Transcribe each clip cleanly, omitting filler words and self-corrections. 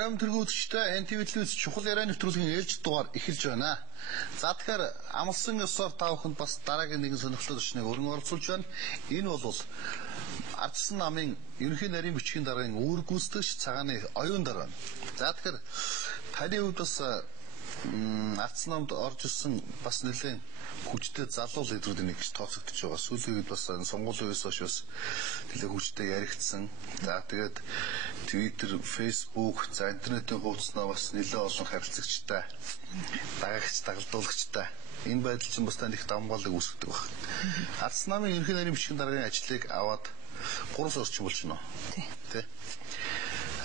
Програм тэргүүлэгчтэй NTV телевиз чухал ярианы нэвтрүүлгийн ээлж дугаар эхэлж байна. За тэгэхээр амлсан ёсоор та бүхэнд бас дараагийн нэгэн сонирхолтой төчнийг өргөн оролцуулж байна. Энэ бол Ардсан намын ерөнхий нарийн бичгийн даргын үүрэг гүйцэтгэгч цагааны оюун дараа. За тэгэхээр таны хувьд бас Ардсан намд орж ирсэн бас нэлээд хүчтэй залуу лидерүүд нэг гэж тооцогдож байгаа. Сүүлийн үед бас сонгуулийн үеэс хойш бас нэлээд хүчтэй яригдсан. За тэгээд Twitter, Facebook, за интернетийн хуудаснаа бас нэлээд олон харилцагчтай, дагагч, дагалдуулагчтай. Энэ байдал чинь бас танд их давмгаалыг үүсгэдэг баг. Ардсан намын ерөнхий нарийн бичгийн даргын ажлыг аваад 3 сар орчим болж байна уу? Тий.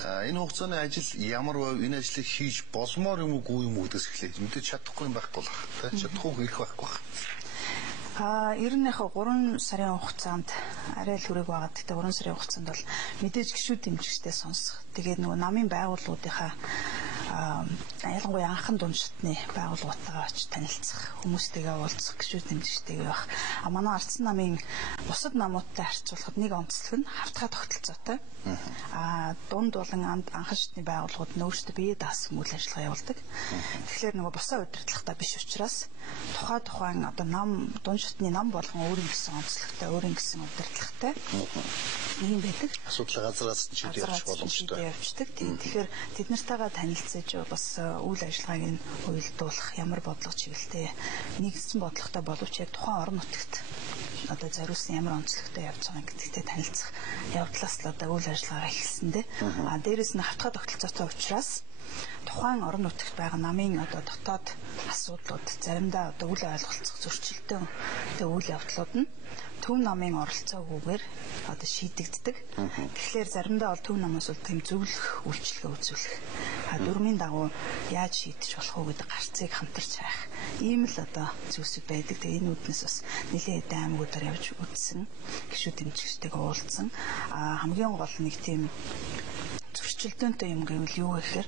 Энэ хугацааны ажил ямар байв, энэ ажлыг хийж болмоор юм уу юм уу гэдгээс эхлэе. Мэдээж чадахгүй юм байхгүй бол тий чадахгүй их байхгүй байна. Ер нь яг 3 сарын хугацаанд арай л хүрэг байгаа. Гэхдээ 3 сарын хугацаанд бол мэдээж гишүүд дэмжигчтэй сонсох. Тэгээд нөгөө намын байгууллагуудынхаа ялангуяа анхан дунд шатны байгууллагуудтайгаа очиж танилцах, хүмүүстэйгээ уулзах, гишүүд дэмжигчтэйгээ байх. Манай Ардсан намын бусад намуудтай харьцуулахад нэг онцлог нь хавтгай тогтолцоотой. Дунд болон анхан шатны байгууллагууд нөөцтэй бие даасан үйл ажиллагаа явуулдаг. Тэгэхээр нөгөө бусаа удирдлагатай биш учраас тухайн одоо нам дунд шатны нам болгон өөрийн гэсэн онцлогтой, өөрийн гэсэн удирдлагатай ийм байдаг. Асуудал газраас нь шийдэж явах боломжтой. Тэгэхээр тэд нартайгаа танилцаж бас үйл ажиллагааг нь уялдуулах, ямар бодлого чиглэлтэй нэгдсэн бодлоготой боловч яг тухайн орон нутагт одоо зориулсан ямар онцлогтой явж байгаа гэдэгтэй танилцах явдлаас л одоо үйл ажиллагаа эхэлсэндээ дээрэс нь хавтгай тогтолцоотой учраас тухайн орон нутагт байгаа намын одоо дотоод асуудлууд заримдаа одоо үл ойлголцох зөрчилдөөн үйл явдлууд нь төв намын оролцоогүйгээр одоо шийдэгддэг. Тэгэхээр заримдаа бол төв намаас бол тийм зөвлөх үйлчилгээ үзүүлэх. Дөрмийн дагуу яаж шийдэж болох вэ гэдэг гарцыг хамтарч хайх. Ийм л одоо зүйлсүүд байдаг. Тэгээ энэ үднэс бас нэлээд аймагуудаар явж үзсэн. Гишүүд дэмжигчтэйгээ уулзсан. Хамгийн гол нэг тийм зөрчилдөөнтэй юм гэвэл юу гэхээр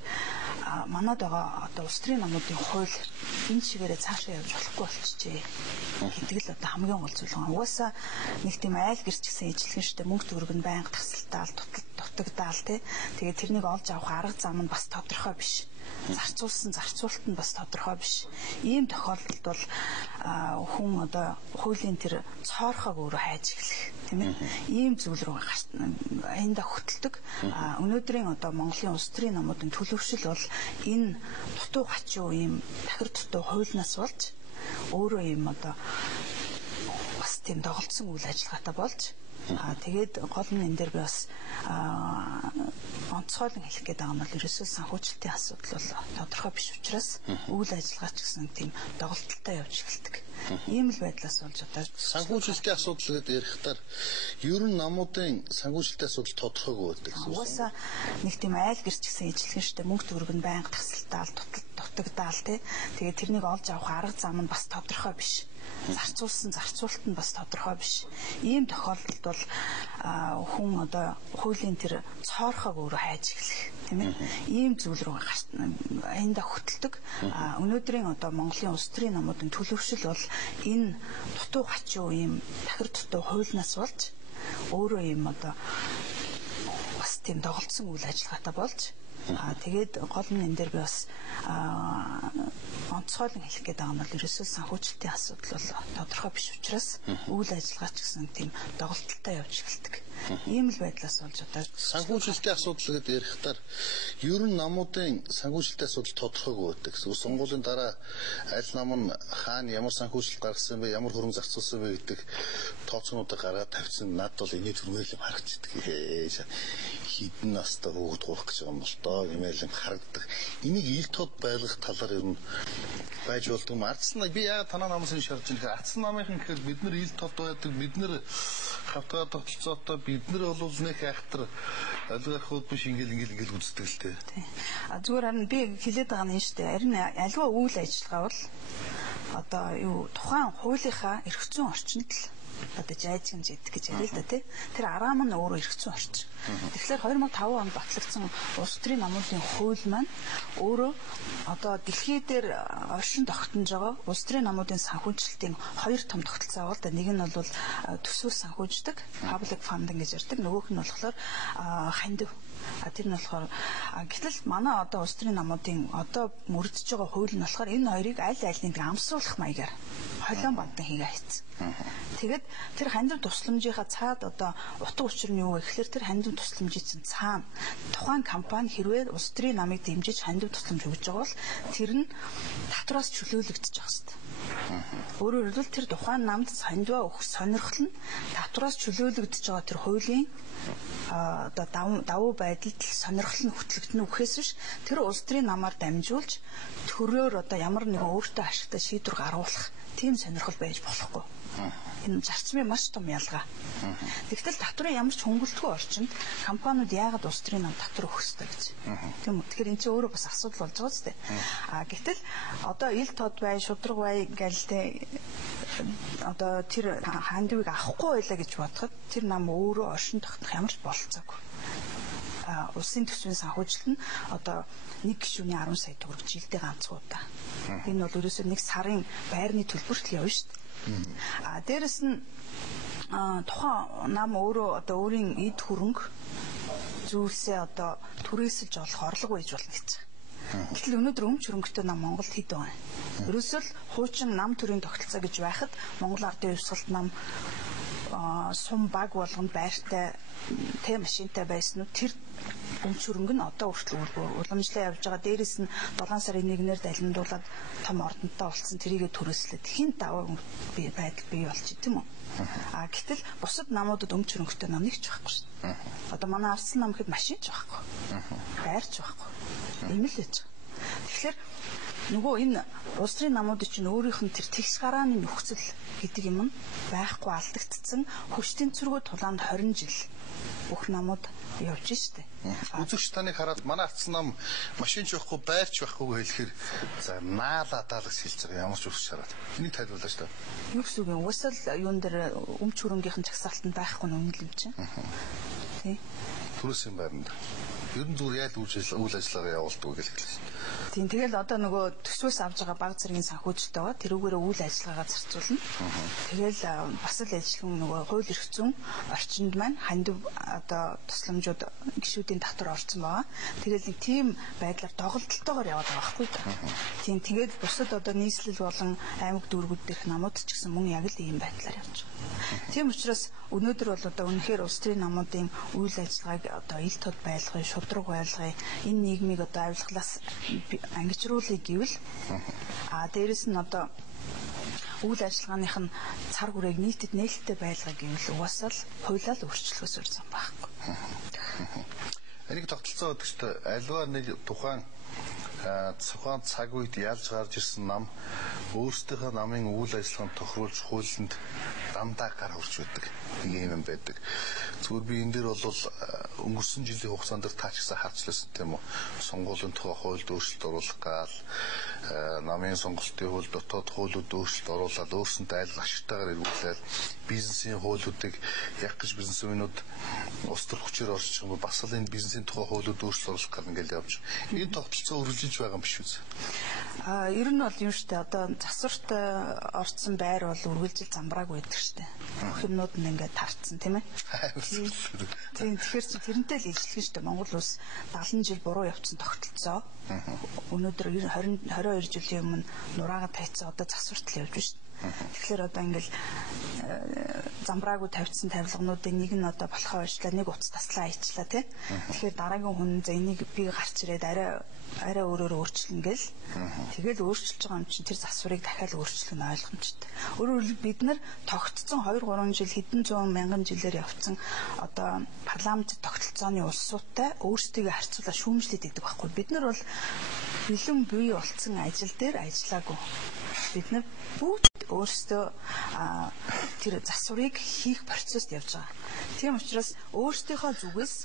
манад байгаа одоо улс төрийн намуудын хууль энэ чигээрээ цаашаа явж болохгүй болчихжээ гэдэг л одоо хамгийн гол зүйл байна. Угаасаа нэг тийм айл гэрч гэсэн ижлэгэн штэ мөнгө төгрөг нь байнга тасалтаал дутагдаал тий. Тэгээд тэрнийг олж авах арга зам нь бас тодорхой биш. Зарцуулт нь бас тодорхой биш. Ийм тохиолдолд бол хүн одоо хуулийн тэр цоорхойг өөрөө хайж эхлэх тийм ээ. Ийм зүйл рүү аянда хөтэлдэг. Өнөөдрийн одоо Монголын улс төрийн намуудын төлөвшил бол энэ дутуу гачуу ийм тахир дутуу хуулнаас болж өөрөө ийм одоо бас тийм доголдсон үйл ажиллагаатай болж тэгээд гол нь энэ дээр би бас онцгойлон хэлэх гээд байгаа нь бол ерөөсөө санхүүжилтийн асуудал бол тодорхой биш учраас үйл ажиллагаа ч гэсэн тийм доголдолтой явж эхэлдэг. Ийм л байдлаас болж одоо санхүүжилтийн асуудал гэдэг ярихтаар ер нь намуудын санхүүжилтийн асуудал тодорхойгүй байдаг. Угаасаа нэг тийм айл гэрч гэсэн ижлэгэн штэ мөнгө төгрөг нь байнга тасалтаал дутагдаал тий. Тэгээд тэрнийг олж авах арга зам нь бас тодорхой биш. Зарцуулт нь бас тодорхой биш. Ийм тохиолдолд бол хүн одоо хуулийн тэр цоорхойг өөрөө хайж эхлэх тийм ээ. Ийм зүйл рүү аянда хөтэлдэг. Өнөөдрийн одоо Монголын улс төрийн намуудын төлөвшил бол энэ дутуу гачуу ийм тахир дутуу хуулнаас болж өөрөө ийм одоо бас тийм доголдсон үйл ажиллагаатай болж тэгээд гол нь энэ дээр би бас онцгойлон хэлэх гээд байгаа нь бол ерөөсөө санхүүжилтийн асуудал бол тодорхой биш учраас үйл ажиллагаа ч гэсэн тийм доголдолтой явж эхэлдэг. Ийм л байдлаас болж одоо санхүүжилтийн асуудал гэдэг ярихтаар ер нь намуудын санхүүжилтийн асуудал тодорхойгүй байдаг. Сонгуулийн дараа аль нам нь хаана ямар санхүүжилт гаргасан бэ, ямар хөрөнгө зарцуулсан бэ гэдэг тооцоонуудыг гаргаад тавьсан. Над бол энэ төрмөөл юм харагддаг. Хідэн настай хүүхэд гурах гэж байгаа юм бол тоо гэмээл юм харагддаг. Энийг ил тод байлгах талаар ер нь байж болдог юм. Ардсан би яа танаа намаас нь шарж байгаа. Ардсан намынхан гэхээр бид нар ил тод байдаг. Бид нар хавтгай тогтолцоотой бид нар бол нэг айхтар ойлгоход биш ингээл үздэг л дээ. Зүгээр харин би хэлээд байгаа нь шүү дээ. Харин альва үйл ажиллагаа бол одоо юу тухайн хуулийнхаа эрх зүйн орчинд л одоо жайжгэнж идэх гэж яриа л да тий. Тэр араам нь өөрөө эргэцэн орчин. Тэгэхээр 2005 онд батлагдсан улс төрийн намуудын хууль маань өөрөө одоо дэлхий дээр оршин тогтнож байгаа улс төрийн намуудын санхүүжилтийн хоёр том тогтолцоо бол да нэг нь бол төсвөр санхүүждэг public funding гэж ярьдаг, нөгөөх нь болохоор хандив. Тэр нь болохоор гэтэл манай одоо улс төрийн намуудын одоо мөрдөж байгаа хууль нь болохоор энэ хоёрыг аль альнийг амсруулах маягаар холион бандан хийгээ хийсэн. Тэгээд тэр хандив тусламжийнхаа цаад одоо утга учир нь юу вэ гэхээр тэр хандив тусламжийн цаана тухайн компани хэрвээ улс төрийн намыг дэмжиж хандив тусламж өгж байгаа бол тэр нь татвараас чөлөөлөгдөж байгаа хэвээр. Өөрөөр хэлбэл тэр тухайн намд хандиваа өгөх сонирхол нь татвараас чөлөөлөгдөж байгаа тэр хуулийн одоо давуу байдалд сонирхол нь хөтлөгдөнө үхээс биш тэр улс төрийн намаар дамжуулж төрөөр одоо ямар нэгэн өөртөө ашигтай шийдвэр гаргуулах тийм сонирхол байж болохгүй. Энэ зарчмын маш том ялгаа. Тэгтэл татврын ямар ч хөнгөлтгүй орчинд компаниуд яагаад улс төрийн нам татвар өгөх ёстой гэж. Тийм үү. Тэгэхээр энэ чинь өөрөө бас асуудал болж байгаа зү. Гэтэл одоо ил тод бай, шудраг бай гэлтэй одоо тэр хандивыг авахгүй байлаа гэж бодоход тэр нам өөрөө оршин тогтнох ямар ч бололцоогүй. Улсын төсвийн санхүүжилт нь одоо нэг гишүүний 10 сая төгрөг жилдээ ганцхан удаа. Энэ бол ерөөсөө нэг сарын байрны төлбөрт л явна шүү дээ. Дээрэс нь тухайн нам өөрөө одоо өөрийн эд хөрөнгө зүйлсээ одоо түрээсэлж олох орлого байж болно гэж байна. Гэтэл өнөөдөр өмч хөрөнгөтэй нам Монголд хэд байна? Ерөөсөө л хуучин нам төрийн тогтолцоо гэж байхад Монгол Ардын Хувьсгалт нам сум баг болгонд байртай тэ машинтай байсан нь тэр өмч хөрөнгө нь одоо хүртэл уламжлаа явж байгаа. Дээрээс нь 7 сарын 1-ээр далимдуулаад том ордонтой болсон тэрийгэ төрөөслөд хин даваа байдал бий болж тийм үү? Гэтэл бусад намуудад өмч хөрөнгөтэй нам нэгч байхгүй шүү дээ. Одоо манай авсан нам хэд машин ч байхгүй. Байрч байхгүй. Ийм л байж байгаа. Тэгэхээр нөгөө энэ улс төрийн намуудад чинь өөрийнх нь тэр тэгш гарааны нөхцөл гэдэг юм нь байхгүй алдагдсан хүч тэнцвэргүй тулаанд 20 жил бүх намууд явж штэ. Үзэгч таныг хараад манай авсан нам машинч байхгүй, байрч байхгүй хэлэхээр за наалаадаа л хэлж байгаа ямар ч үсч хараад. Энийг тайлбарлаа штэ. Юу гэсэн үг юм? Уусаал юун дээр өмч хөрөнгөхийн чагсаалтанд байхгүй нь үнэл юм чинь. Тий. Төрөөсийн байранд. Ер нь зүгээр ял үйл ажиллагаа явуулдаг гэж хэлсэн. Тийм тэгэл одоо нөгөө төсвөөс авж байгаа баг зэргийн санхүүжилттэй байгаа тэрүүгээрээ үйл ажиллагаагаа зарцуулна. Тэгэл бас л ажиллагын нөгөө хууль эрх зүйн орчинд маань хандив одоо тусламжууд гишүүдийн татвар орсон байгаа. Тэгэл нэг тийм байдлаар доголдолтойгоор яваад байгаа байхгүй юу? Тийм тэгээд бусад одоо нийслэл болон аймаг дүүргүүд дэх намууд ч гэсэн мөн яг л ийм байдлаар явж байгаа. Тийм учраас өнөөдөр бол одоо үнэхээр улс төрийн намуудын үйл ажиллагааг одоо ил тод байлгахын, шудраг байлгахын, энэ нийгмийг одоо авилгалаас ангижруулъя гэвэл дээрэс нь одоо үйл ажиллагааных нь цар хүрээг нийтэд нээлттэй байлгах гэвэл угаасаа л хуулиа л өөрчлөхөөс үрсэн байхгүй. Энийг тогтолцоо өгчтэй альва нэг тухайн цаг үед ялж гарч ирсэн нам өөрсдийнхөө намын үйл ажиллагаанд тохируулж хуулинд дандаа гар хурж байдаг. Нэг юм байдаг. Зүгээр би энэ дээр бол өнгөрсөн жилийн хугацаанд таачсан харж лсэн тийм үү. Сонгуулийн тухай хуульд өөрчлөлт оруулах гал намын сонголтын хууль дотоод хуулиуд өөрчлөлт оруулаад өөрсөндөө айл ашигтайгаар эргүүлээд бизнесийн хуулиудыг яг гэж бизнесмэнүүд улс төр хүчээр орчих юм бол бас л энэ бизнесийн тухай хуулиуд өөрчлөлт оруулах гал ингээл явж. Энэ тогтолцоо үргэлжлэж байгаа юм биш үү? Ер нь бол юм шүү дээ. Одоо засварт орцсон байр бол үргэлжил замбрааг байдаг шүү дээ. Бүх юмнууд нь ингээд тарцсан тийм ээ. Тийм тэгэхээр чи тэрнтэй л ижлэх шүү дээ. Монгол улс 70 жил буруу явцсан тогтолцоо. Өнөөдөр 22 жилийн өмнө нураагаад тайцсан одоо засварт л явж байна шүү дээ. Тэгэхээр одоо ингээл замбраагүй тавьсан тавилгануудын нэг нь одоо болохоо уучлаа, нэг утас таслаа аячлаа тий. Тэгэхээр дараагийн хүн за энийг би гарч ирээд арай өөрөөр өөрчлөнө гэл. Тэгэл өөрчилж байгаа юм чинь тэр засварыг дахиад өөрчлөх нь ойлгомжтой. Өөрөөр хэлбэл бид нар тогтцсон 2-3 жил хэдэн зуун мянган жилээр явцсан одоо парламент тогтолцооны улсуудтай өөрсдийгөө харьцуулаад шүүмжлээд идэг байхгүй. Бид нар бол бэлэн бие болцсон ажил дээр ажиллаагүй. Бид нар бүгд өөрсдөө тэр засварыг хийх процесст явж байгаа. Тийм учраас өөрсдийнхөө зүгээс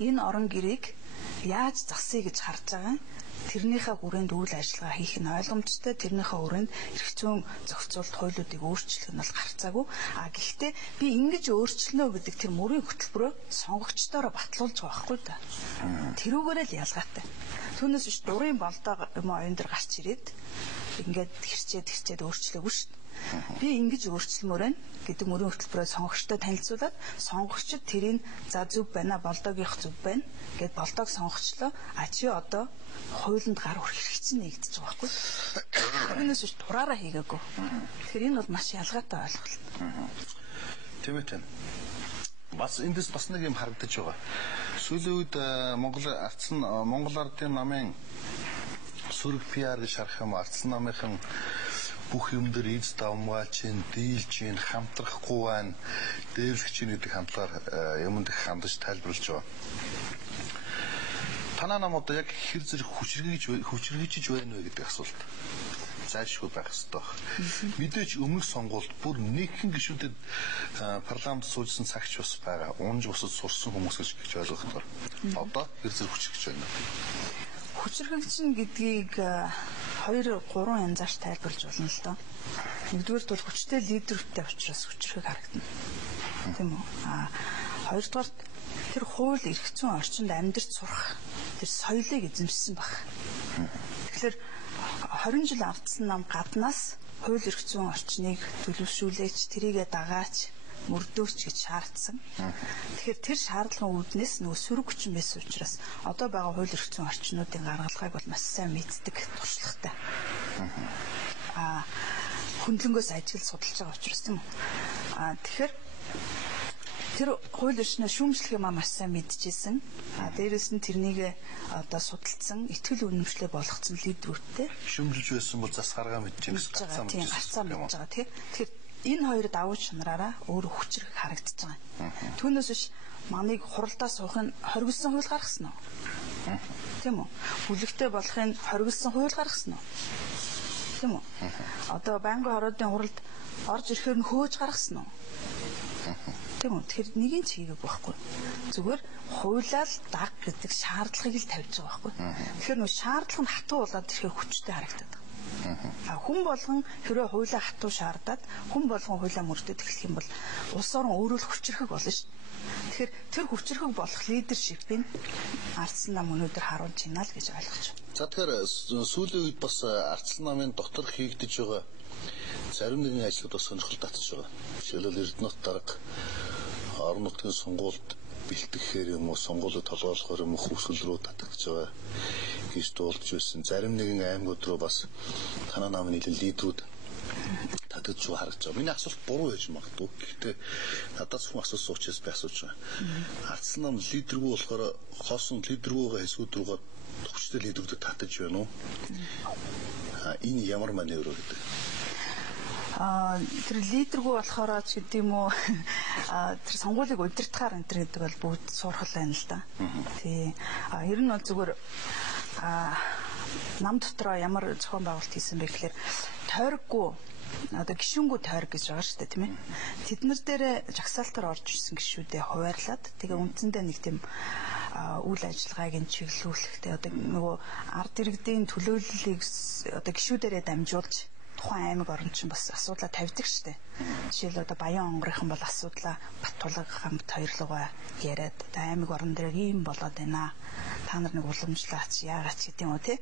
энэ орон гэрийг яаж засъя гэж харж байгаа тэрнийхээ хүрээнд үйл ажиллагаа хийх нь ойлгомжтой. Тэрнийхээ хүрээнд эрх зүйн зохицуулалт хуулиудыг өөрчлөх нь бол гарцаагүй. Гэхдээ би ингэж өөрчлөнө гэдэг тэр мөрийн хөтөлбөрөө сонгогчдоороо батлуулж байгаа байхгүй да. Тэрүүгээрээ л ялгаатай. Түүнээс биш дурын болдоо юм оюун дээр гарч ирээд ингээд хэрчээд өөрчлөөгүй шүү дээ. Би ингэж өөрчлөмөр байна гэдэг мөрийн хөтөлбөрөө сонгогчдод танилцуулаад сонгогчид тэрийг за зөв байна, болдоогийнх зөв байна гэд болдоог сонгогчлоо. Чи одоо хуулинд гар хүрэх хэрэгцээ нэгдэж байгаа байхгүй. Тэрнээс биш дураараа хийгээгүй. Тэгэхээр энэ бол маш ялгаатай ойлголт. Тийм ээ. Бас эндээс бас нэг юм харагдаж байгаа. Сүүлийн үед Монгол Ардын намын сөрөг PR гэж харах юм Ардсан намынхан бүх юм дээр эз давмгаалж, дийлж, хамтрахгүй байна, дээвлэгч гэдэг хамтлагаар юмд их хандаж тайлбарлаж байгаа. Танаа нам одоо яг хэр зэрэг хүчрхийж байна вэ гэдэг асуулт зайлшгүй байх ёстой. Мэдээж өмнөх сонгуульд бүр нэгэн гишүүдэд парламент суужсан цагч бас байгаа. Унж босод сурсан хүмүүс гэж ойлгохоор одоо хэр зэрэг хүчрхийж байна. Хүчрхэгчин гэдгийг 2-3 янзаар тайлбарлаж болно л доо. Нэгдүгээрт бол хүчтэй лидертэй учраас хүчрхэг харагдана. Тийм үү? Хоёрдугаарт тэр хууль эрх зүйн орчинд амьдарч сурах тэр соёлыг эзэмшсэн баг. Тэгэхээр 20 жил автсан нам гаднаас хууль эрх зүйн орчныг төлөвшүүлээч, тэрийгэ дагааж, мөрдөөч гэж шаардсан. Тэгэхээр тэр шаардлагын үүднээс нөгөө сөрөг хүчин байсан учраас одоо байгаа хууль эрх зүйн орчнуудын гаргалгааг бол маш сайн мэддэг, туршлагатай. Хөндлөнгөөс ажиглаж судалж байгаа учраас тийм үү. Тэгэхээр тэр хууль эрхнээ шүүмжлэх юм маш сайн мэдчихсэн. Дээрээс нь тэрнийг одоо судалсан, итгэл үнэмшлээ болгоцсон лидерүүдтэй. Шүүмжилж байсан бол зас гаргаа мэдчихсэн, гарцаа мэдчихсэн. Тэгэхээр энэ хоёр давуу чанараараа өөр хүчрэг харагдаж байгаа. Түүнээс биш маныг хуралдаа суухын хоригдсан хууль гаргасан уу? Тийм үү? Бүлэгтэй болохын хоригдсан хууль гаргасан уу? Тийм үү? Одоо байнгын хоруудын хуралд орж ирэхээр нь хөөж гаргасан уу? Тийм үү? Тэгэхээр нэгийн ч хийгээгүй байхгүй. Зүгээр хуулиал даг гэдэг шаардлагыг л тавьж байгаа байхгүй. Тэгэхээр нөө шаардлага нь хатуу болоод ирэхээр хүчтэй харагдаад байна. Хүн болгон хэрвээ хуулиа хатуу шаардаад хүн болгон хуулиа мөрдөд эхлэх юм бол улс орон өөрөө л хүчрхэг болно шүү дээ. Тэгэхээр тэр хүчрхэг болох лидершипийг Ардсан нам өнөөдөр харуулж байна л гэж ойлгож байна. За тэгэхээр сүүлийн үед бас Ардсан намын дотор хийгдэж байгаа зарим нэгэн ажлууд бас сонирхол татж байгаа. Жишээлбэл Эрдэнэт дарга орон нутгийн сонгуульд бэлтгэхээр юм уу, сонгуулийг толгойлохоор юм уу хөвсгөл рүү татагдж байгаа гэж дуулж байсан. Зарим нэгэн аймагуд руу бас танаа намын лидерүүд татагдж байгаа харагдж байгаа. Миний асуулт буруу байж магадгүй. Гэхдээ надаас хүн асуусан учраас би асууж байгаа. Ардсан нам лидергүй болохоор хоосон лидергүйгээ хэсгүүд рүүгээ төвчтэй лидерүүдэд татаж байна уу? Энэ ямар маневр вэ гэдэг? Тэр лидергүй болохоор ч гэдэг юм уу тэр сонгуулийг удирдахаар энэ гэдэг бол бүгд суурхал байна л да. Тий. Ер нь бол зүгээр нам дотроо ямар зохион байгуулалт хийсэн бэ гэхээр тойроггүй одоо гишүүнгүй тойрог гэж байгаа шүү дээ тийм ээ. Тэднэр дээр жагсаалтаар орж ирсэн гишүүдэд хуваарлаад тэгээ үндсэндээ нэг тийм үйл ажиллагааг нь чиглүүлэхтэй одоо нөгөө ард иргэдийн төлөөллийг одоо гишүүдэрээ дамжуулж тухайн аймаг орон чинь бас асуудлаа тавьдаг штэ. Жишээл одоо Баян онгорынхан бол асуудлаа Баттулаг хамт хоёрлогоо яриад аймаг орон дээр ийм болоод байна. Та нар нэг уламжлаач яагаад ч гэдэг юм уу тий.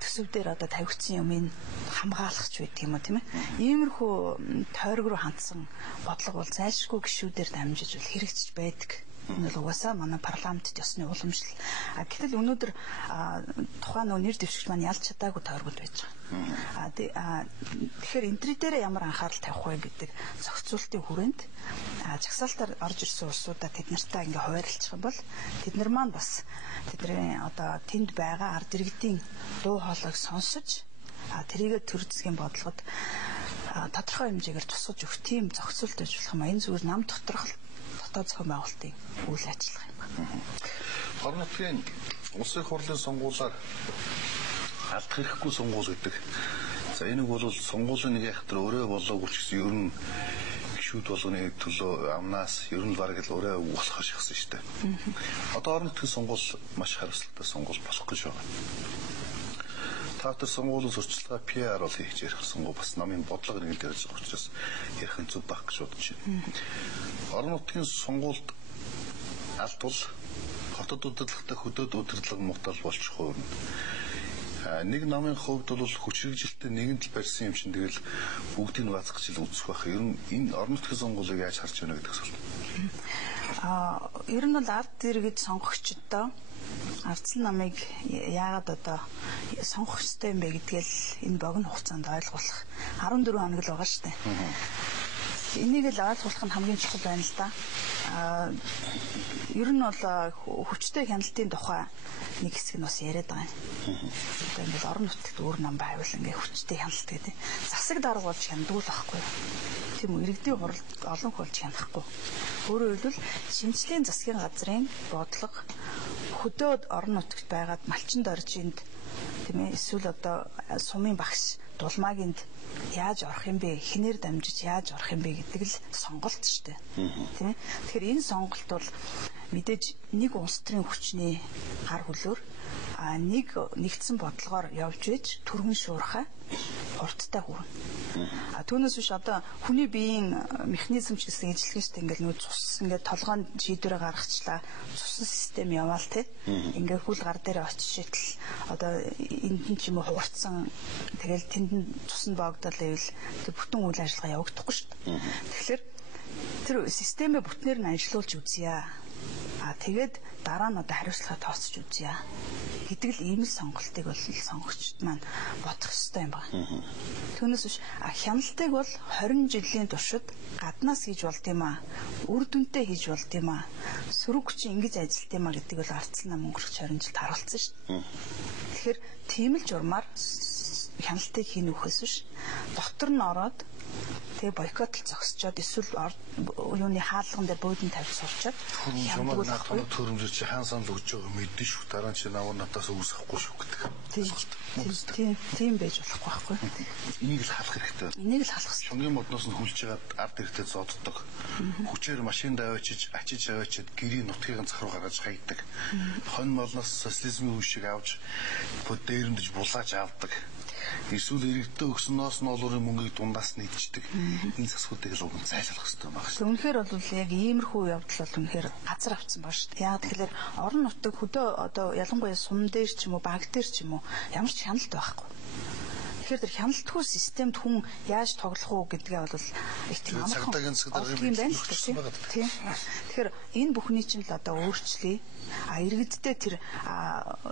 Төсөв дээр одоо тавигдсан юмыг хамгаалахч байдаг юм уу тийм ээ. Иймэрхүү тойрог руу хандсан бодлого бол зайлшгүй гишүүдээр дамжиж бол хэрэгжиж байдаг. Энэ бол угаасаа манай парламентд ёсны уламжлал. Гэтэл өнөөдөр тухайн нэр дэвшигч маань ялж чадаагүй тойргод байж байгаа. Тэгэхээр энэ дээр ямар анхаарал тавих вэ гэдэг зохицуултын хүрээнд жагсаалтаар орж ирсэн улсуудаа тэд нартай ингээ хуваарлцах юм бол тэд нар маань бас тэдний одоо тэнд байгаа ард иргэдийн дуу хоолойг сонсож тэрийгэ төр засгийн бодлогод тодорхой хэмжээгээр тусгаж өгөх тийм зохицуулт ажиллах юм. Энэ зүгээр нам доторх дотоод зохион байгуулалтын үйл ажиллагаа юм байна. Орон нутгийн улсын хурлын сонгуулиар алдах хэрэггүй сонгуул гэдэг. За энэ бол сонгуулийн нэг яхад өөрөө болоогүй ч гэсэн ер нь иргэшүүд болгоны төлөө амнаас ер нь бараг л өөрөө болох шахсан шүү дээ. Одоо орон нутгийн сонгуул маш хариуцлагатай сонгуул болох гэж байна. Та тэр сонгуулийн сурталчилгаа PR бол хийж ярих сонгуул бас намын бодлого нэг л дээрж байгаа учраас ярих нь зөв баг гэж бодож байна. Орон нутгийн сонгуульд алдвал хотод удирдлагатай хөдөөд удирдлага мутал болчих уу. Нэг намын хувьд бол хүчирхэгжилттэй нэгэнт барьсан юм чинь тэгэл бүгдийг нь ваацах гэж үзэх байх. Ер нь энэ орон нутгийн сонгуулийг яаж харж байна гэдэг асуулт. Ер нь бол ард иргэд сонгогчдоо ардсан намыг яагаад одоо сонгох ёстой юм бэ гэдгээл энэ богино хугацаанд ойлгуулах 14 хоног л байгаа шүү дээ. Энийг л ойлгуулах нь хамгийн чухал байна л да. Ер нь бол хүчтэй хяналтын тухай нэг хэсэг нь бас яриад байгаа юм. Одоо энэ бол орон нутагт өөр нам байвал ингээ хүчтэй хяналт гэдэг. Засаг дарга болж хянадаг л байхгүй. Тийм үү, иргэдийн хуралд олон болж хянахгүй. Өөрөөр хэлбэл шинжлэлийн засгийн газрын бодлого хөдөөд орон нутагт байгаад малчин доржинд тийм ээ эсвэл одоо сумын багш дулмаагийн яаж орох юм бэ? Хинээр дамжиж яаж орох юм бэ гэдэг л сонголт шүү дээ. Тийм ээ. Тэгэхээр энэ сонголт бол мэдээж нэг улс төрийн хүчний гар хөлөөр нэг нэгдсэн бодлогоор явж иж түргэн шуурхай хурдтай хүрнэ. Түүнээс биш одоо хүний биеийн механизм ч гэсэн ижлэгэн шүү дээ. Ингээл нөө цус ингээд толгойн шийдвэрээ гаргачлаа. Цусан систем яваал те. Ингээд хүл гар дээр очижтэл одоо энд нь ч юм уу хуурцсан. Тэгэл тэнд нь цуснд боогдол ивэл тэр бүтэн үйл ажиллагаа явагдахгүй шүү дээ. Тэгэхээр тэр системээ бүтнээр нь ажиллуулж үзье. Тэгээд дараа нь одоо хариуцлага тооцож үзье гэдэг л ийм л сонголтыг бол сонгогчд маань бодох ёстой юм байна. Түүнээс биш хяналтыг бол 20 жилийн туршид гаднаас хийж болд юм аа. Үр дүнтэй хийж болд юм аа. Сөрөг хүчин ингэж ажилт юм аа гэдэг бол ардсан нам өнгөрөх 20 жилд харуулсан шүү дээ. Тэгэхээр тийм л журмаар хяналтыг хийнэ үхээс биш дотор нь ороод тэгээ бойкотл зогсчоод эсвэл юуны хаалган дээр буудан тавьж сурчаад хямдгуул наадах төрөмжөж чи хаан санал өгч байгаа мэдэн шүү дараа нь чи навар надаас үүсэхгүй шүү гэдэг. Тийм байж болохгүй байхгүй. Энийг л халах хэрэгтэй. Энийг л халах хэрэгтэй. Шунгийн модноос нь хүлж ягаад ард иргэдэд зодддог. Хүчээр машин даваачиж, ачиж аваачид гэрийн нутгийг захруу гаргаж хайдаг. Хон молноос социализмын үе шиг авч дээрэмдэж булааж авдаг. Эсвэл иргэдтэй өгснөөс нь олонний мөнгийг дундаас нь идчихдэг. Энэ засгуудыг л уг нь зайлшуулах хэрэгтэй байна. Үнэхээр бол яг иймэрхүү явдал бол үнэхээр газар авцсан ба шүү дээ. Яг тэгэхээр орон нутаг хөдөө одоо ялангуяа сум дээр ч юм уу баг дээр ч юм уу ямар ч хяналт байхгүй. Тэгэхээр тэр хяналтгүй системд хүн яаж тоглох уу гэдгээ бол их тийм амархан юм байна шүү дээ. Тийм. Тэгэхээр энэ бүхний чинь л одоо өөрчлөе. Иргэддээ тэр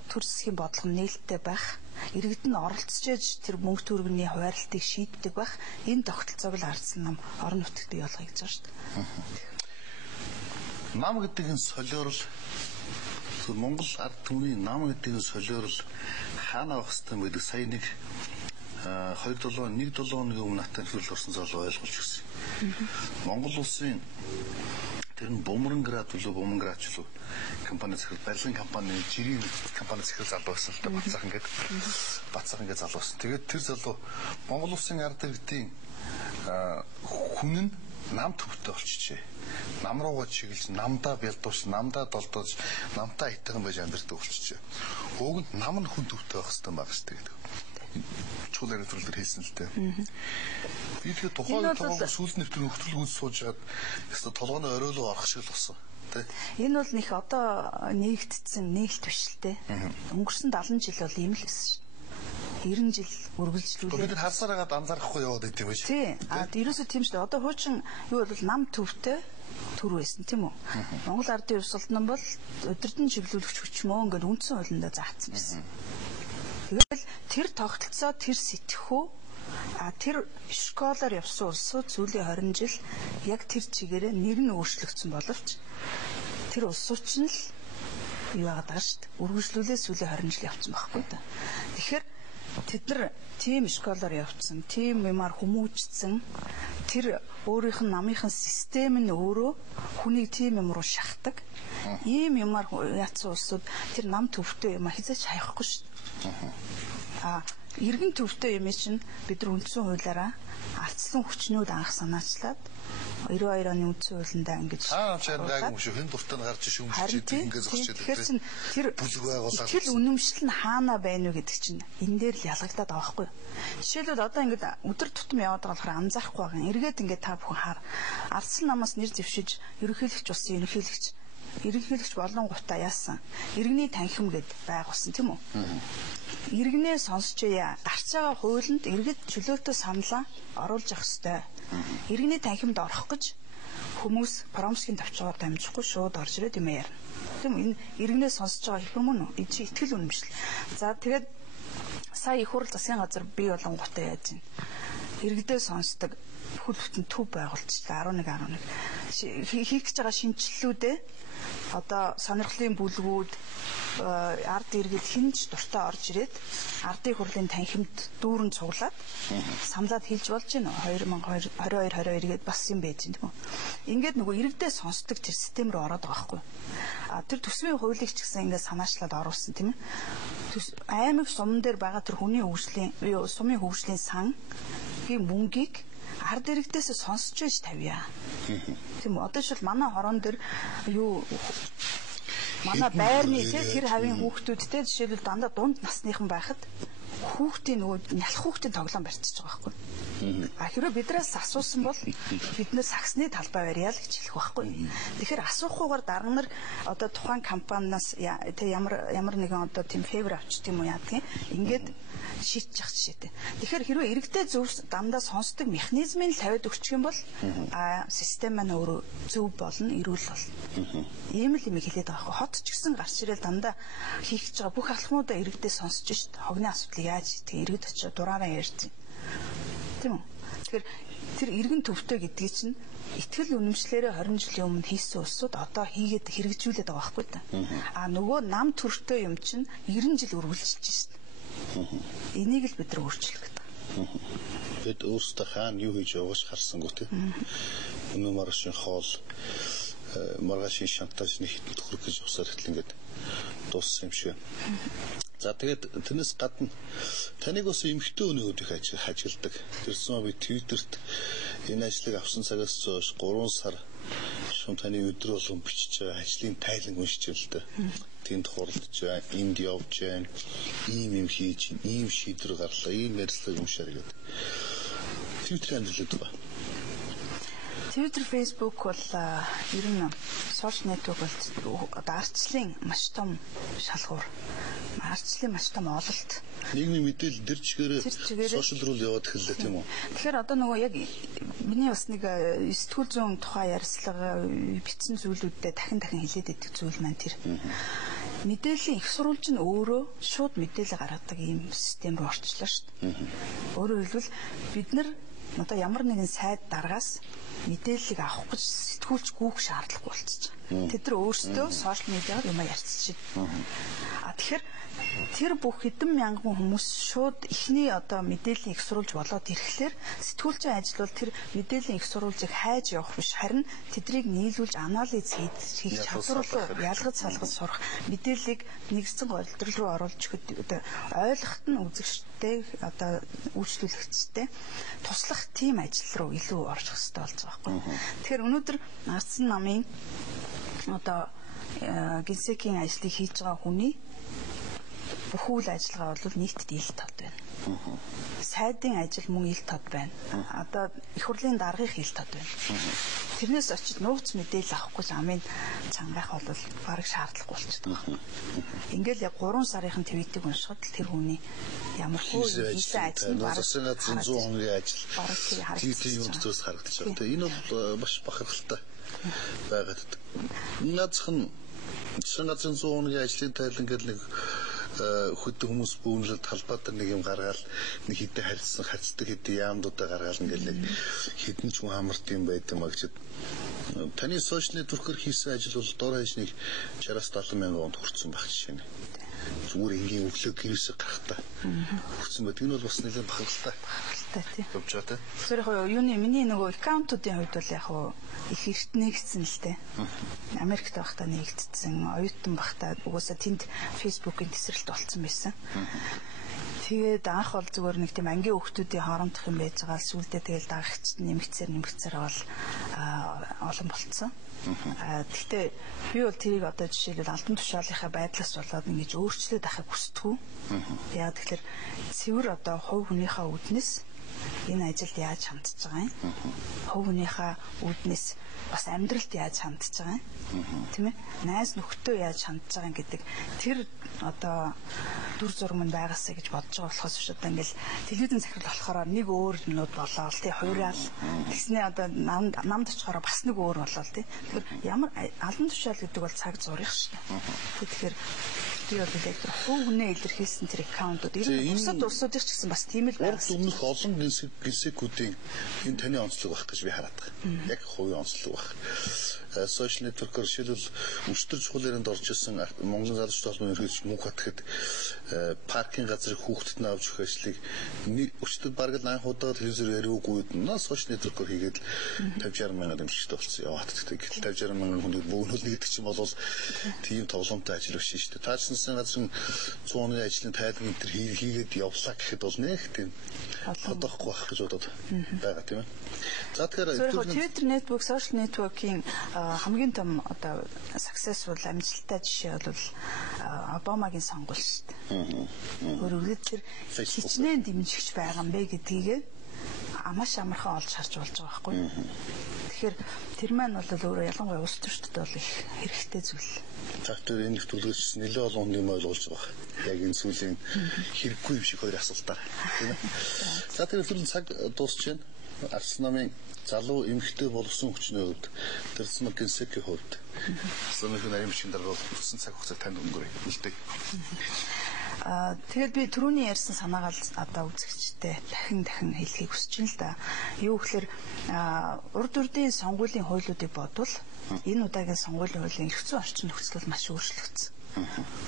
төр засгийн бодлого нь нээлттэй байх. Иргэд нь оролцож тэр мөнгө төгрөгийн хуваарлтыг шийддэг байх. Энэ тогтолцоог л ардсан нам орон нутагт бий болгоё гэж байна шүү дээ. Нам гэдэг нь солиорл Монгол ард түмний нам гэдэг нь солиорл хаана авах хэрэгтэй гэдэг сая нэг 1-7 хоногийн өмнө натан хөрөл орсон зал ойлгуулж ирсэн. Монгол улсын тэр нь Бумранград болов Буманград ч лөө компани захирал барилгын компани жирийн компани захирал залуу байсан л да Бацах ингээд залуу байсан. Тэгээд тэр залуу Монгол улсын ард иргэдийн хүн нь нам төвтэй болчихжээ. Нам руугаа чиглэж, намдаа бялдуулж, намдаа долдоож, намтаа итгэн байж амьдэрдэг болчихжээ. Уг нь нам нь хүн төвтэй байх хэрэгтэй байгаа шүү дээ. Чуулгын нэвтрүүлгээр хэлсэн л дээ. Би тэгээд тухайн сүүлд нэвтрүүлэг нөхцөлгөөс сууж ягаад яста толгойн оройлоо орох шиг л болсон. Энэ бол нэг одоо нэгдсэн нээлт биш л дээ. Өнгөрсөн 70 жил бол ийм л байсан шүү. 90 жил үргэлжлүүлээ. Бид харсаар хагаад анзаарахгүй яваад байт юм биш. Тийм. Ерөөсөө тийм шүү дээ. Одоо хуучин юу бол нам төвтэй төр байсан тийм үү? Монгол ардын ёсолтон бол удирдан чиглүүлэгч хүчмөө ингээд үндсэн хуулиндаа заагдсан байсан. Тэгэл тэр тогтолцоо тэр сэтгхүү тэр школоор явсан улсууд сүүлийн 20 жил яг тэр чигээрээ нэр нь өөрчлөгдсөн боловч тэр улсууд ч л юу яагаад байгаа шүү дээ. Үргэлжлүүлээ сүүлийн 20 жил явцсан байхгүй да. Тэгэхээр тэд нар тийм школоор явцсан, тийм юмар хүмүүжсэн тэр өөрийнх нь намынхан систем нь өөрөө хүнийг тийм юм руу шахдаг. Ийм юмар яатсан улсууд тэр нам төвтэй юм хязгаарч хаяхгүй шүү дээ. Иргэн төвтэй юм чинь бид нар үндсэн хуулиараа ардчлан хүчнүүд анх санаачлаад 92 оны үндсэн хуулиндаа ингэж яг юм шүү хэн дуртай нь гарч шүүмжиж ингээд зогсчихлээ. Тэгэхээр чинь тэр бүлэг байгуулаад итгэл үнэмшил нь хаана байна вэ гэдэг чинь энэ дээр л ялгагдаад байгаа байхгүй юу? Жишээлбэл одоо ингээд өдөр тутам яваад байгаа болохоор анзаарахгүй байгаа. Эргээд ингээд та бүхэн хаар ардсан намаас нэр зэвшиж ерөнхийлөгч болсон ерөнхийлөгч болон гутаа яасан. Иргэний танхим гэд байгуулсан тийм үү? Иргэнээ сонсч яа. Гарч байгаа хуулинд иргэд чөлөөтэй саналаа оруулж явах ёстой. Иргэний танхимд орох гэж хүмүүс промсгийн товчгоор дамжихгүй шууд орж ирээд юм ярина. Тийм үү? Энэ иргэнээ сонсч байгаа хэлбэр мөн үү? Энэ итгэл үнэмшил. За тэгээд сая их хурл засгийн газар бий болон гутаа яаж байна? Иргэдээ сонсдог бүхэл бүтэн төв байгуулчихлаа 11 хийх гэж байгаа шинжилгүүдээ одоо сонирхлын бүлгүүд ард иргэд хинж дуртай орж ирээд ардын хурлын танхимд дүүрэн цуглаад самлаад хэлж болж байна 2022 гээд бас юм байж байна тийм үү. Ингээд нөгөө иргэдээ сонсдог тэр систем рүү ороод байгаа байхгүй. Тэр төсвийн хуулийг ч гэсэн ингээд санаачлаад оруулсан тийм ээ. Аймаг сумн дээр байгаа тэр хүний хөгжлийн сумын хөгжлийн сангийн мөнгийг ард иргэдээс сонсч байж тавья. Тийм үү. Одоо шил манай хорон дээр манай байрны тэр хавийн хүүхдүүдтэй жишээлбэл дандаа дунд насныхан байхад хүүхдийн нөгөө нялх хүүхдийн тоглоом барьчихж байгаа байхгүй. Хэрвээ биднээс асуусан бол бид нэр саксны талбай барья л гэж хэлэх байхгүй. Тэгэхээр асуухгүйгээр дарга нар одоо тухайн компаниас ямар нэгэн одоо тийм февер авч тийм үү яадгийг ингээд шийдчих жишээтэй. Тэгэхээр хэрвээ иргэдэд зөв дандаа сонсдог механизмыг тавиад өгчих юм бол систем маань өөрөө зөв болно, эрүүл болно. Ийм л юм хэлээд байгаа хөө. Хот ч гэсэн гарч ирэл дандаа хийх гэж байгаа бүх алхмуудаа иргэдэд сонсож шít. Хогны асуудлыг яаж тийм иргэд очиж дураараа ярьж байна. Тийм үү? Тэгэхээр тэр иргэн төвтэй гэдгийг чинь итгэл үнэмшлэрээ 20 жилийн өмнө хийсэн улсууд одоо хийгээд хэрэгжүүлээд байгаа байхгүй та. Нөгөө нам төрхтэй юм чинь 90 жил үргэлжилж шít. Энийг л бид нар өөрчлөх гэдэг. Бид өөрсдөө хаана юу хийж яваач харсангүй тийм. Өнөө маргаашийн хоол, маргаашийн шантаж нэг хитэн төхөрөх гэж усаар хэтэл ингээд дууссан юм шиг. За тэгээд тэрнээс гадна таныг бас эмхтэй өнөөгд их хажигладаг. Тэрсэн би Твиттерт энэ ажлыг авсан цагаас хойш 3 сар шум таны өдөр болгон бичиж байгаа ажлын тайлан уншиж байна л да. Тэнд хурлаж байна, энд явж байна, ийм хийж, ийм шийдвэр гарлаа, ийм ярьслаг уншаар гэдэг. Твиттерээр хэлээд байгаа. Twitter, Facebook бол ер нь сошиал нэтворк бол одоо ардчлалын маш том шалгуур. Ардчлалын маш том ололт. Нийгмийн мэдээлэл дэр чигээрээ сошиал руу яваад эхэллээ тийм үү? Тэгэхээр одоо нөгөө яг миний бас нэг сэтгүүл зүйн тухай ярьслага бичсэн зүйлүүдэд дахин хэлээд идэх зүйл маань тэр. Мэдээллийн их сурвалж нь өөрөө шууд мэдээлэл гаргадаг ийм систем рүү орчлоо шүү дээ. Өөрөөр хэлбэл бид нар одоо ямар нэгэн сайд даргаас мэдээллийг авах гэж сэтгүүлч гүйх шаардлагагүй болчихж байгаа. Тэд нар өөрсдөө сошиал медиагаар юм ярьцчих. Тэгэхээр тэр бүх хэдэн мянган хүмүүс шууд ихний одоо мэдээллийн их сурвалж болоод ирэхлээр сэтгүүлчийн ажил бол тэр мэдээллийн их сурвалжийг хайж явах биш харин тэдрийг нийлүүлж анализ хийх чадвар руу ялгаж салгаж сурах мэдээллийг нэгдсэн голдрол руу оруулж өгöd ойлгохт нь үзэгчтэй одоо үйлчлүүлэгчтэй туслах тим ажил руу илүү орох хэрэгтэй болж байгаа байхгүй. Тэгэхээр өнөөдөр ардсан намын одоо гинсекийн ажлыг хийж байгаа хүний бүх үйл ажиллагаа бол нийтд ил тод байна. Сайдын ажил мөн ил тод байна. Одоо их хурлын даргын ил тод байна. Тэрнээс очиж нууц мэдээлэл авахгүй амын цангайх бол бараг шаардлагагүй болчиход байгаа. Ингээл яг 3 сарын твитийг уншихад л тэр хүний ямар хөө хийсэн ажил бараг 100 хоногийн ажил тийм юм төс харагдаж байгаа. Энэ бол маш бахархалтай байгаад. Нацхан шингацэн 100 хоногийн ажлын тайлан гэл нэг хөдөө хүмүүс бүүнлэлд талбайд нэг юм гаргаал нэг хитэ харьцдаг хэдий яамдуудаа гаргаал ингээл нэг хідэн ч хүн хамарт юм байт юм а гэж. Таны сошиал нэтворкээр хийсэн ажил бол дор хаяж нэг 60-70 мянган онд хүрсэн байх жишээ нэ. Зүгээр энгийн өглөө гэрээсээ гарахтаа хүрсэн байдаг. Энэ бол бас нэлээд бахархалтай. Тийм. Явж байгаа тийм. Тэгэхээр юуны миний нөгөө аккаунтуудын хувьд бол яг их эрт нэгдсэн л дээ. Америкт байхдаа нэгдсэн, оюутан байхдаа угаасаа тэнд фейсбુકийн тесрэлт болцсон байсан. Тэгээд анх бол зүгээр нэг тийм ангийн хүүхдүүдийн хоорондох юм байж байгаа сүулдэ тэгэл дагагчд нэмэгцээр бол олон болцсон. Гэхдээ би бол тэрийг одоо жишээлбэл албан тушаалынхаа байдлаас болоод ингэж өөрчлөөд авахыг хүсдэг. Яг тэгэхээр цэвэр одоо хувь хүнийхээ үүднээс энэ ажилд яаж хандж байгаа юм? Хувь хүнийхээ үүднээс бас амьдралд яаж хандж байгаа юм? Тийм ээ? Найз нөхдөд яаж хандж байгаа юм гэдэг тэр одоо дүр зураг нь байгаасаа гэж бодож байгаа болохоос биш одоо ингээл телевизэн захирал болохоор нэг өөр юмуд болоо л тий хуйраал тэгснээ одоо намд очихоор бас нэг өөр болоо л тий. Тэгэхээр ямар албан тушаал гэдэг бол цаг зурих шүү дээ. Тэгэхээр би бол яг тэр хувь хүнээ илэрхийлсэн тэр аккаунтууд бусад улсуудын ч гэсэн бас тийм л байна. Өмнөх олон гисэкүүдийн энэ таны онцлог байх гэж би хараад байгаа. Яг хувийн онцлог байх. Social network-оор шилбэл өчтөр чухлын орж ирсэн Монголын залуучууд холбооны ерөнхийлөгч Мөнх Батгэд паркинг газрыг хүүхдэд нь авч өгөх ажлыг өчтөр бараг л анх удаа телевизээр яриугүй social network-оор хийгээд 50-60 мянган эмчтэй болсон. Яваад гэтэл 50-60 мянган хүнийг бөөнүүлнэ гэдэг чинь бол тийм тоглоомтой ажил биш шүү дээ. Таашинсан газрын 100 оны ажлын тайлбар энэ төр хийгээд явлаа гэхэд бол нэг тийм тодохгүй байх гэж бодоод байгаа тийм ээ. За тэгэхээр Twitter network, social networking хамгийн том одоо successful амжилттай жишээ бол Обамагийн сонгуул шүү дээ. Өөрөөр тэр хичнээн дэмжигч байгаа юм бэ гэдгийг маш амархан олж харж болж байгаа байхгүй. Тэгэхээр тэр маань бол өөрөө ялангуяа улс төрчдөд бол их хэрэгтэй зүйл. Тэгэхээр энэ нэвтрүүлгээс нэлээд олон хүн юм ойлгуулж байгаа. Яг энэ сүлийн хэрэггүй юм шиг хоёр асуултаар тийм ээ. За тэгэхээр цаг дуусч байна. Арс намын залуу эмэгтэй болсон хүчний хувьд Дэрс Маккенсекийн хувьд санах нарийн бичгийн дарга болсон цаг хугацааг танд өнгөрөе үлдээ. Тэгээд би түрүүний ярьсан санаагаа одоо үзэгчтэй дахин хэлхийг хүсэж байна л да. Юу гэхээр урд урдын сонгуулийн хуулиудыг бодвол энэ удаагийн сонгуулийн хуулийн эрх зүйн орчин нөхцөл маш өөрчлөгдсөн.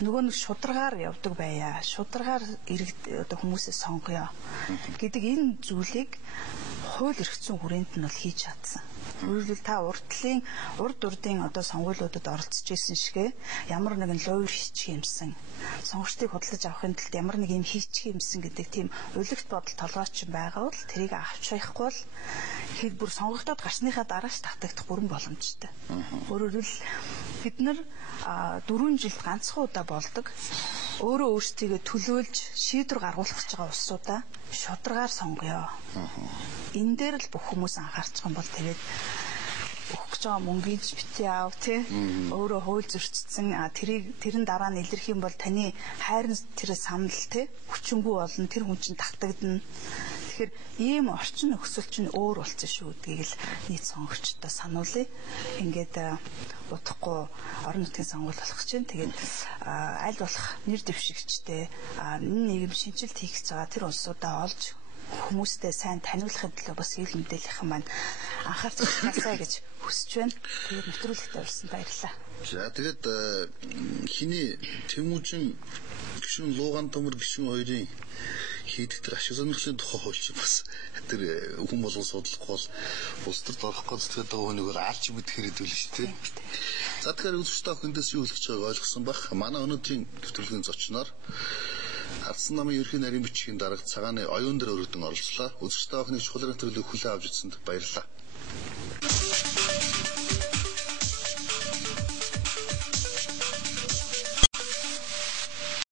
Нөгөө нэг шударгаар явдаг байя. Шударгаар одоо хүмүүсээ сонгоё гэдэг энэ зүйлийг хууль эрх зүйн хүрээнд нь бол хийж чадсан. Өөрөлдөл та урд урдын одоо сонгуулиудад оролцож исэн шигэ ямар нэгэн лойр хийчих юмсан сонгогчдыг худалдаж авахын тулд ямар нэг юм хийчих юмсан гэдэг тийм уйлгт бодол толгойч байгаа бол тэрийг авч шаяхгүй бол хэд бүр сонгогдоод гарсныхаа дараач татагдах бүрэн боломжтой. Өөрөлдөл бид нар 4 жилд ганцхан удаа болдог өөрөө өөрсдийгөө төлөөлж шийдвэр гаргуулах гэж байгаа улсуудаа шударгаар сонгоё. Энэ дээр л бүх хүмүүс анхаарч байгаа юм бол тэгээд өгөх гэж байгаа мөнгөний ч битээ аав тий. Өөрөө хууль зөрчсөн тэрэн дараа нь илэрх юм бол таны хайрын тэр санал тий хүчингүй болно тэр хүн чинь татагдана. Тэгэхээр ийм орчин нөхцөл чинь өөр болсон шүү гэдгийг л нийт сонгогчдод сануулъя. Ингээд удахгүй орон нутгийн сонгуул болох гэж байна. Тэгээд аль болох нэр дэвшигчтэй нийгэм шинжилт хийх гэж байгаа тэр улсуудаа олж хүмүүстэй сайн таниулахын төлөө бас ил мэдээллийн маань анхаарч байгаасаа гэж хүсэж байна. Тэгээд нэвтрүүлэгт орсон баярлалаа. За тэгээд хиний Тэмүүжин гишүүн Лууган Төмөр гишүүн хоёрын хийдэг тэр ашиг сонирхлын тухай хууль бас тэр хүн болгон судлах бол улс төрд орох гэж тэгээд байгаа хүнийг бол аалч мэдэх хэрэгдэл шүү дээ. За тэгэхээр үзэгчтэй охиндээс юу хэлэх гэж байгааг ойлгосон бах. Манай өнөөдрийн нэвтрүүлгийн зочноор Ардсан намын ерөнхий нарийн бичгийн дарга цагааны оюун дээр өргөдөн оролцлоо. Үзэгчтэй охиныг чухал нэвтрүүлгийг хүлээн авч ирсэнд баярлалаа.